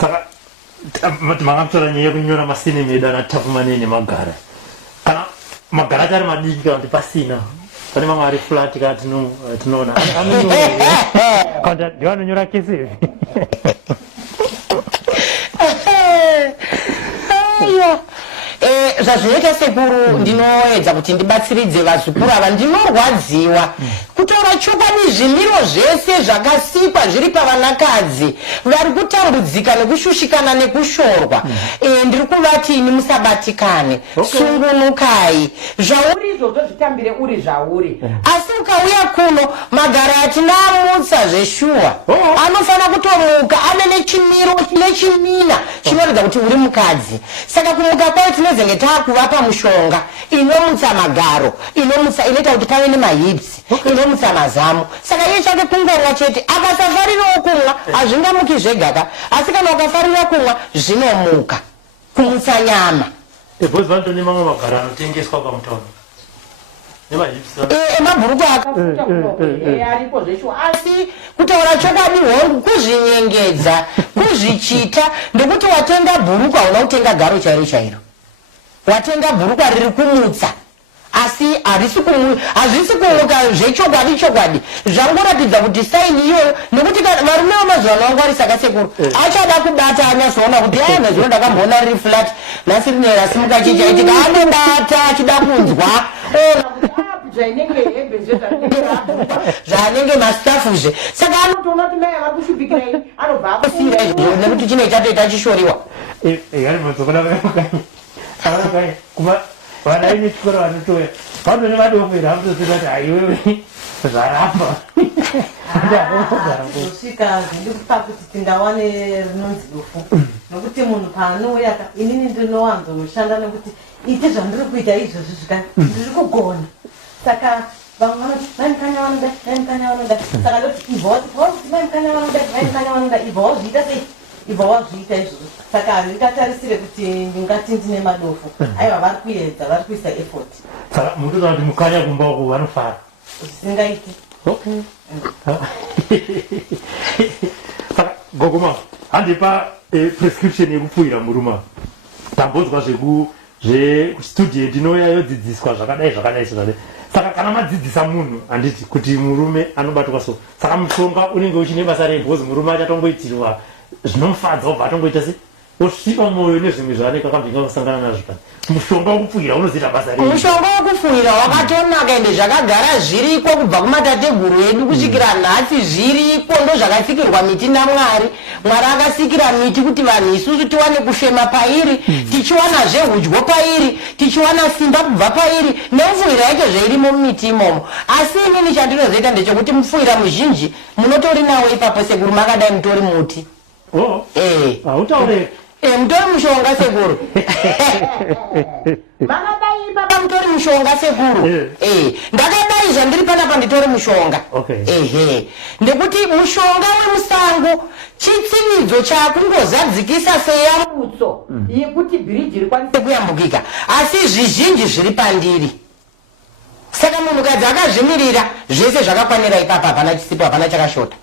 saka makamtora nyaya yekunyora masine medu anatafu manene magara kana magara achari madiki kana kuti pasina pane mamwe ari flat kana tinoona kana ndivanonyora kese zvazvinoita sekuru ndinoedza kuti ndibatsiridze vazukuru ava ndinorwadziwa kutaura chokwadi zvimiro zvese zvakasikwa zviri pavanakadzi vari kutambudzika nekushushikana nekushorwa ndiri kuvati ini musabatikane sungunukai zvauri izvozvo zvitambire uri zvauri asi ukauya kuno magara atinamutsa zveshuwa anofanira kutomuka ane nechimiro nechimina chinoratidza kuti uri mukadzi saka kumuka kwayo tinozenge taakuvapa mushonga inomutsa magaro inomutsa inoita kuti pave nemahips inomutsa mazamu saka iye chake kungorwa chete akasafarirawo kumwa hazvingamuki zvegaka asi kana ukafarira kumwa zvinomuka kumutsa nyama bhozi vanotone mamwe magaro anotengeswa pamutauro emabhuruku akafuta aripo zveshuwa asi kutaura chokwadi hongu kuzvinyengedza kuzvichita ndekuti watenga bhuruku hauna kutenga garo chairo chairo watenga bhurukwa riri kumutsa asi hazvisi kumuka zvechokwadi chokwadi zvangoratidza kuti saini iyoyo nekuti varume vamazuva ano vangwarisa kasekuru achada kubata anyazoona kuti aina zvino ndakamboona riri flat nhasi rine rasimuka chichaitika anobata achida kunzwa zvainenge hembe zvanenge mastafuzve saka anotoona kuti mai ava kushupikirai anobva akusiyira izvozvo nekuti chine chatoita chishoriwa kuma vana ine chikoro vanotoya vanone vadofera vanotozita kuti aiwewe zvaramba zosvika zvindikupa kuti tingawane rinonzi rufu nokuti munhu paanouya inini ndinowanzoshanda nekuti ite zvandiri kuita izvozvi zvika ndiri kugona saka vamwe vanoti maimukanya vanoda maimukanya vanoda saka ndoti ibvawati maimukanya vanoda maimukanya vanoda ibvawo zviita sei ibva wazviita izvozvo saka ndingatarisire kuti ndingati ndine madofu aiva vari kuedza vari kuisa effort saka mutoda kuti mukanya kumba uku vanofara zvisingaiti saka gogoma handipa prescription yekupfuura muruma tambonzwa zvestudent inoya yodzidziswa zvakadai zvakadai saka kana madzidzisa munhu handiti kuti murume anobatwa so saka mushonga unenge uchine basa rebhozi murume achatongoitirwa zvinomufadza ubva atongoita se osviba mwoyo nezvimwe zvaanenge akabvinga kusangana nazvo pani mushonga wokupfuira unozoita basa rei mushonga wokupfuira wakatonaka ende zvakagara zviriko kubva kumatateguru edu kusvikira nhasi zviriko ndo zvakasikirwa miti namwari mwari akasikira miti kuti vanhu isusu tiwane kufema pairi tichiwanazve udyo pairi tichiwana simba kubva pairi nemupfuira yacho zvairimo mumiti imomo asi inini chandinozoita ndechekuti mupfuira muzhinji munotori nawo ipapo sekuru makadai mutori muti hautaure mutori mushonga sekuru makadai ipapa mutori mushonga sekuru ndakadai zvandiri panapa nditori mushonga ndekuti mushonga wemusango chitsinidzo chakungozadzikisa seyambutso yekuti bhiriji rikwanise kuyambukika asi zvizhinji zviri pandiri saka munhukadzi akazvimirira zvese zvakakwanira ipapa hapana chisipo hapana chakashota